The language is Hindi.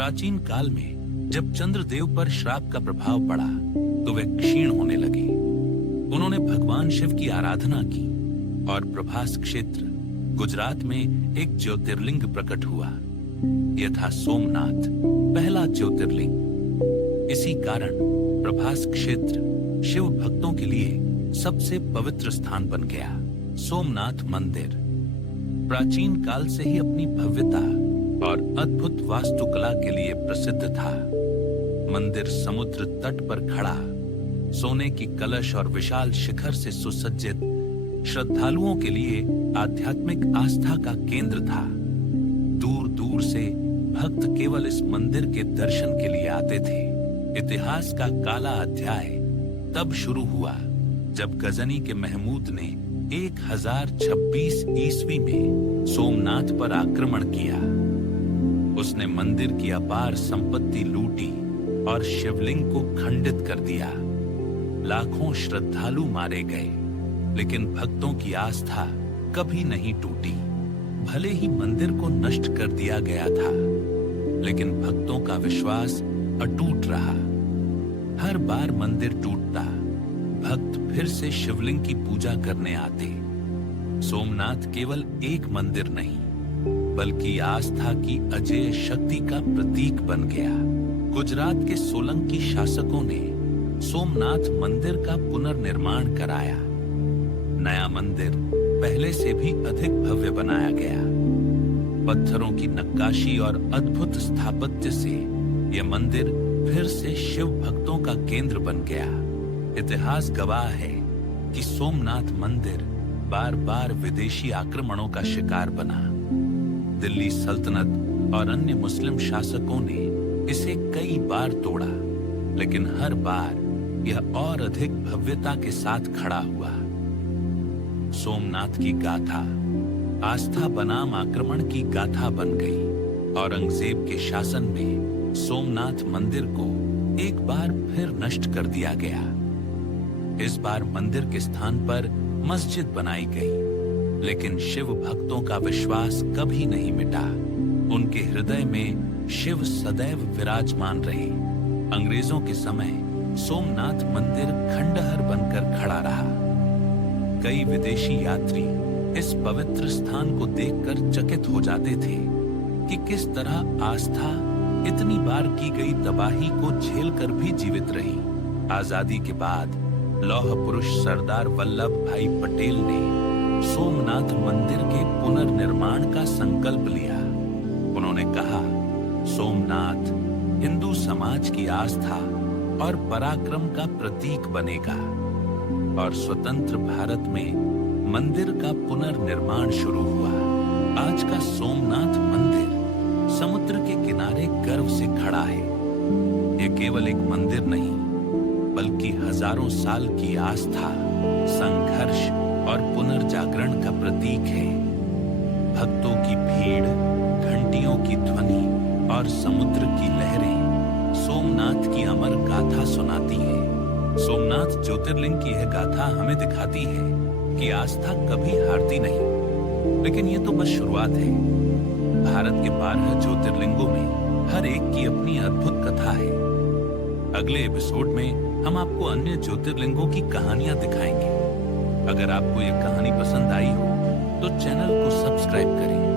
प्राचीन काल में जब चंद्रदेव पर श्राप का प्रभाव पड़ा तो वे क्षीण होने लगे। उन्होंने भगवान शिव की आराधना की और प्रभास क्षेत्र गुजरात में एक ज्योतिर्लिंग प्रकट हुआ। यह था सोमनाथ, पहला ज्योतिर्लिंग। इसी कारण प्रभास क्षेत्र शिव भक्तों के लिए सबसे पवित्र स्थान बन गया। सोमनाथ मंदिर प्राचीन काल से ही अपनी भव्यता और अद्भुत वास्तुकला के लिए प्रसिद्ध था। मंदिर समुद्र तट पर खड़ा, सोने की कलश और विशाल शिखर से सुसज्जित, श्रद्धालुओं के लिए आध्यात्मिक आस्था का केंद्र था। दूर दूर से भक्त केवल इस मंदिर के दर्शन के लिए आते थे। इतिहास का काला अध्याय तब शुरू हुआ जब गजनी के महमूद ने 1026 ईस्वी में सोमनाथ पर आक्रमण किया। उसने मंदिर की अपार संपत्ति लूटी और शिवलिंग को खंडित कर दिया। लाखों श्रद्धालु मारे गए, लेकिन भक्तों की आस्था कभी नहीं टूटी। भले ही मंदिर को नष्ट कर दिया गया था, लेकिन भक्तों का विश्वास अटूट रहा। हर बार मंदिर टूटता, भक्त फिर से शिवलिंग की पूजा करने आते। सोमनाथ केवल एक मंदिर नहीं, बल्कि आस्था की अजेय शक्ति का प्रतीक बन गया। गुजरात के सोलंकी शासकों ने सोमनाथ मंदिर का पुनर्निर्माण कराया। नया मंदिर पहले से भी अधिक भव्य बनाया गया। पत्थरों की नक्काशी और अद्भुत स्थापत्य से यह मंदिर फिर से शिव भक्तों का केंद्र बन गया। इतिहास गवाह है कि सोमनाथ मंदिर बार बार विदेशी आक्रमणों का शिकार बना। दिल्ली सल्तनत और अन्य मुस्लिम शासकों ने इसे कई बार तोड़ा, लेकिन हर बार यह और अधिक भव्यता के साथ खड़ा हुआ। सोमनाथ की गाथा आस्था बनाम आक्रमण की गाथा बन गई। औरंगजेब के शासन में सोमनाथ मंदिर को एक बार फिर नष्ट कर दिया गया। इस बार मंदिर के स्थान पर मस्जिद बनाई गई, लेकिन शिव भक्तों का विश्वास कभी नहीं मिटा। उनके हृदय में शिव सदैव विराजमान रहे। अंग्रेजों के समय सोमनाथ मंदिर खंडहर बनकर खड़ा रहा। कई विदेशी यात्री इस पवित्र स्थान को देखकर चकित हो जाते थे कि किस तरह आस्था इतनी बार की गई तबाही को झेलकर भी जीवित रही। आजादी के बाद लौह पुरुष सरदार वल्लभ भाई पटेल ने सोमनाथ मंदिर के पुनर्निर्माण का संकल्प लिया। उन्होंने कहा, सोमनाथ हिंदू समाज की आस्था और पराक्रम का प्रतीक बनेगा। और स्वतंत्र भारत में मंदिर का पुनर्निर्माण शुरू हुआ। आज का सोमनाथ मंदिर समुद्र के किनारे गर्व से खड़ा है। यह केवल एक मंदिर नहीं, बल्कि हजारों साल की आस्था, संघर्ष और पुनर्जागरण का प्रतीक है। भक्तों की भीड़, घंटियों की ध्वनि और समुद्र की लहरें सोमनाथ की अमर गाथा सुनाती है। सोमनाथ ज्योतिर्लिंग की यह गाथा हमें दिखाती है कि आस्था कभी हारती नहीं। लेकिन यह तो बस शुरुआत है। भारत के 12 ज्योतिर्लिंगों में हर एक की अपनी अद्भुत कथा है। अगले एपिसोड में हम आपको अन्य ज्योतिर्लिंगों की कहानियां दिखाएंगे। अगर आपको यह कहानी पसंद आई हो तो चैनल को सब्सक्राइब करें